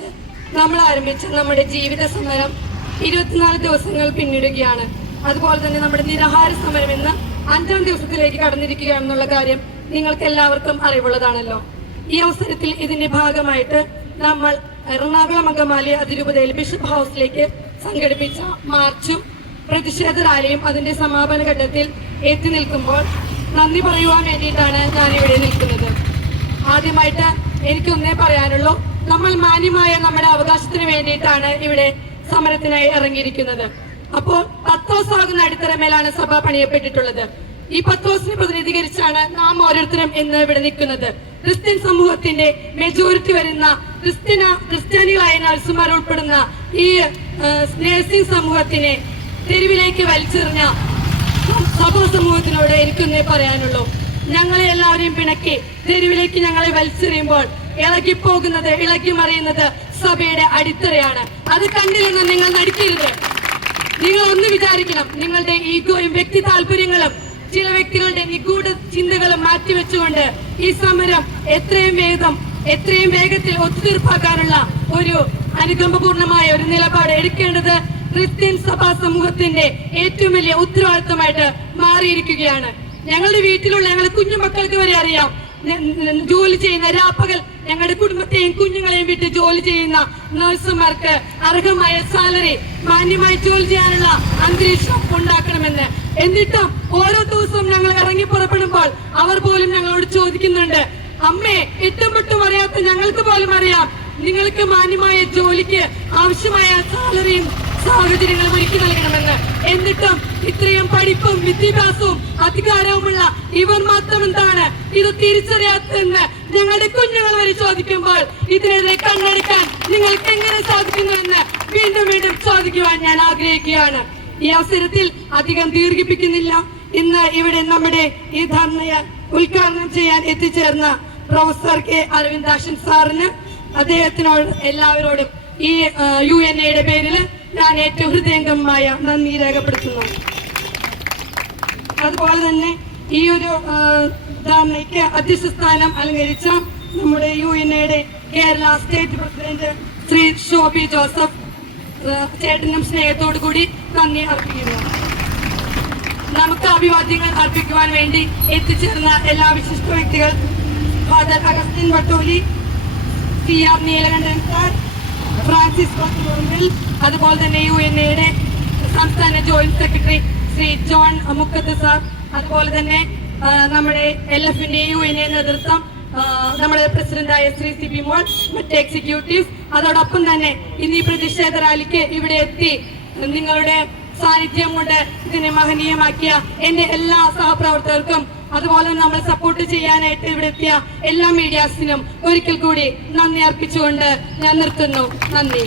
പ്രഖ്യാപിച്ച് നമ്മൾ ആരംഭിച്ച നമ്മുടെ ജീവിത സമരം 24 ദിവസങ്ങൾ പിന്നിടുകയാണ്. അതുപോലെ തന്നെ നമ്മുടെ നിരാഹാര സമരം ഇന്ന് 5ാം ദിവസത്തിലേക്ക് കടന്നിരിക്കുകയാണെന്നുള്ള കാര്യം നിങ്ങൾക്ക് എല്ലാവർക്കും അറിവുള്ളതാണല്ലോ. ഈ അവസരത്തിൽ ഇതിന്റെ ഭാഗമായിട്ട് നമ്മൾ എറണാകുളം അങ്കമാലി അതിരൂപതയിൽ ബിഷപ്പ് ഹൗസിലേക്ക് സംഘടിപ്പിച്ച മാർച്ചും പ്രതിഷേധ റാലിയും അതിന്റെ സമാപന ഘട്ടത്തിൽ എത്തി നിൽക്കുമ്പോൾ നന്ദി പറയുവാൻ വേണ്ടിയിട്ടാണ് ഞാൻ ഇവിടെ നിൽക്കുന്നത്. ആദ്യമായിട്ട് എനിക്കൊന്നേ പറയാനുള്ളൂ, നമ്മൾ മാന്യമായ നമ്മുടെ അവകാശത്തിന് വേണ്ടിയിട്ടാണ് ഇവിടെ സമരത്തിനായി ഇറങ്ങിയിരിക്കുന്നത്. അപ്പോൾ പത്രോസ് ആകുന്ന അടിത്തറമേലാണ് സഭ പണിയപ്പെട്ടിട്ടുള്ളത്. ഈ പത്രോസിനെ പ്രതിനിധീകരിച്ചാണ് നാം ഓരോരുത്തരും ഇന്ന് ഇവിടെ നിൽക്കുന്നത്. ക്രിസ്ത്യൻ സമൂഹത്തിന്റെ മെജോറിറ്റി വരുന്ന ക്രിസ്ത്യാനികളായ നഴ്സുമാർ ഉൾപ്പെടുന്ന ഈ നഴ്സിംഗ് സമൂഹത്തിനെ തെരുവിലേക്ക് വലിച്ചെറിഞ്ഞ സഭാ സമൂഹത്തിനോട് എനിക്കൊന്നേ പറയാനുള്ളൂ. ഞങ്ങളെ എല്ലാവരെയും പിണക്കി തെരുവിലേക്ക് ഞങ്ങളെ വലിച്ചെറിയുമ്പോൾ ഇളകിപ്പോകുന്നത്, ഇളക്കി മറിയുന്നത് സഭയുടെ അടിത്തറയാണ്. അത് കണ്ടില്ലെന്ന് നിങ്ങൾ നടിക്കരുത്. നിങ്ങൾ ഒന്ന് വിചാരിക്കണം, നിങ്ങളുടെ ഈഗോയും വ്യക്തി താല്പര്യങ്ങളും ചില വ്യക്തികളുടെ നിഗൂഢ ചിന്തകളും മാറ്റിവെച്ചുകൊണ്ട് ഈ സമരം എത്രയും വേഗത്തിൽ ഒത്തുതീർപ്പാക്കാനുള്ള ഒരു അനുകമ്പപൂർണമായ ഒരു നിലപാട് എടുക്കേണ്ടത് ക്രിസ്ത്യൻ സഭാ സമൂഹത്തിന്റെ ഏറ്റവും വലിയ ഉത്തരവാദിത്തമായിട്ട് മാറിയിരിക്കുകയാണ്. ഞങ്ങളുടെ വീട്ടിലുള്ള ഞങ്ങളുടെ കുഞ്ഞുമക്കൾക്ക് വരെ അറിയാം, ജോലി ചെയ്യുന്ന രാപ്പകൽ ഞങ്ങളുടെ കുടുംബത്തെയും കുഞ്ഞുങ്ങളെയും വിട്ട് ജോലി ചെയ്യുന്ന നഴ്സുമാർക്ക് അർഹമായ സാലറി, മാന്യമായി ജോലി ചെയ്യാനുള്ള അന്തരീക്ഷം ഉണ്ടാക്കണമെന്ന്. എന്നിട്ടും ഓരോ ദിവസവും ഞങ്ങൾ ഇറങ്ങി പുറപ്പെടുമ്പോൾ അവർ പോലും ഞങ്ങളോട് ചോദിക്കുന്നുണ്ട്, അമ്മേ, എട്ടും പൊട്ടും അറിയാത്ത ഞങ്ങൾക്ക് പോലും അറിയാം നിങ്ങൾക്ക് മാന്യമായ ജോലിക്ക് ആവശ്യമായ സാലറിയും സാഹചര്യങ്ങളും ഒരുക്കി നൽകണമെന്ന്. എന്നിട്ടും ഇത്രയും പഠിപ്പും വിദ്യാഭ്യാസവും അധികാരവുമുള്ള ഇവർ മാത്രം എന്താണ് ഇത് തിരിച്ചറിയാത്തതെന്ന് ഞങ്ങളുടെ കുഞ്ഞുങ്ങൾ വരെ ചോദിക്കുമ്പോൾ ഇതിനെതിരെ കണ്ണടക്കാൻ നിങ്ങൾക്ക് എങ്ങനെ സാധിക്കുന്നുവെന്ന് വീണ്ടും വീണ്ടും ചോദിക്കുവാൻ ഞാൻ ആഗ്രഹിക്കുകയാണ്. ഈ അവസരത്തിൽ അധികം ദീർഘിപ്പിക്കുന്നില്ല. ഇന്ന് ഇവിടെ നമ്മുടെ ഈ ധർണയെ ഉദ്ഘാടനം ചെയ്യാൻ എത്തിച്ചേർന്ന പ്രൊഫസർ കെ അരവിന്ദാക്ഷൻ സാറിന്, അദ്ദേഹത്തിനോട് എല്ലാവരോടും ഈ UNAയുടെ പേരിൽ ഞാൻ ഏറ്റവും ഹൃദയംഗമമായ നന്ദി രേഖപ്പെടുത്തുന്നു. അതുപോലെ തന്നെ ഈ ഒരു ധർണയ്ക്ക് അധ്യക്ഷ സ്ഥാനം അലങ്കരിച്ച നമ്മുടെ UNAയുടെ കേരള സ്റ്റേറ്റ് പ്രസിഡന്റ് ശ്രീ ഷോബി ജോസഫ് ചേട്ടനും സ്നേഹത്തോടു കൂടി നന്ദി അർപ്പിക്കുന്നു. നമുക്ക് അഭിവാദ്യങ്ങൾ അർപ്പിക്കുവാൻ വേണ്ടി എത്തിച്ചേർന്ന എല്ലാ വിശിഷ്ട വ്യക്തികൾ, father Augustine Vattoli, CR Neelakandan sir, Francis Kothumombil, അതുപോലെ തന്നെ UNAയുടെ സംസ്ഥാന joint secretary Shri John Mukkath sir, അതുപോലെ തന്നെ നമ്മുടെ LFന്റെ UNA നേതൃത്വം നമ്മുടെ പ്രസിഡന്റായ ശ്രീ CP മോൾ, മറ്റ് എക്സിക്യൂട്ടീവ്സ്, അതോടൊപ്പം തന്നെ ഇന്ന് ഈ പ്രതിഷേധ റാലിക്ക് ഇവിടെ എത്തി നിങ്ങളുടെ സാന്നിധ്യം കൊണ്ട് ഇതിനെ മഹനീയമാക്കിയ എന്റെ എല്ലാ സഹപ്രവർത്തകർക്കും, അതുപോലെ നമ്മളെ സപ്പോർട്ട് ചെയ്യാനായിട്ട് ഇവിടെ എത്തിയ എല്ലാ മീഡിയാസിനും ഒരിക്കൽ കൂടി നന്ദി അർപ്പിച്ചുകൊണ്ട് ഞാൻ നിർത്തുന്നു. നന്ദി.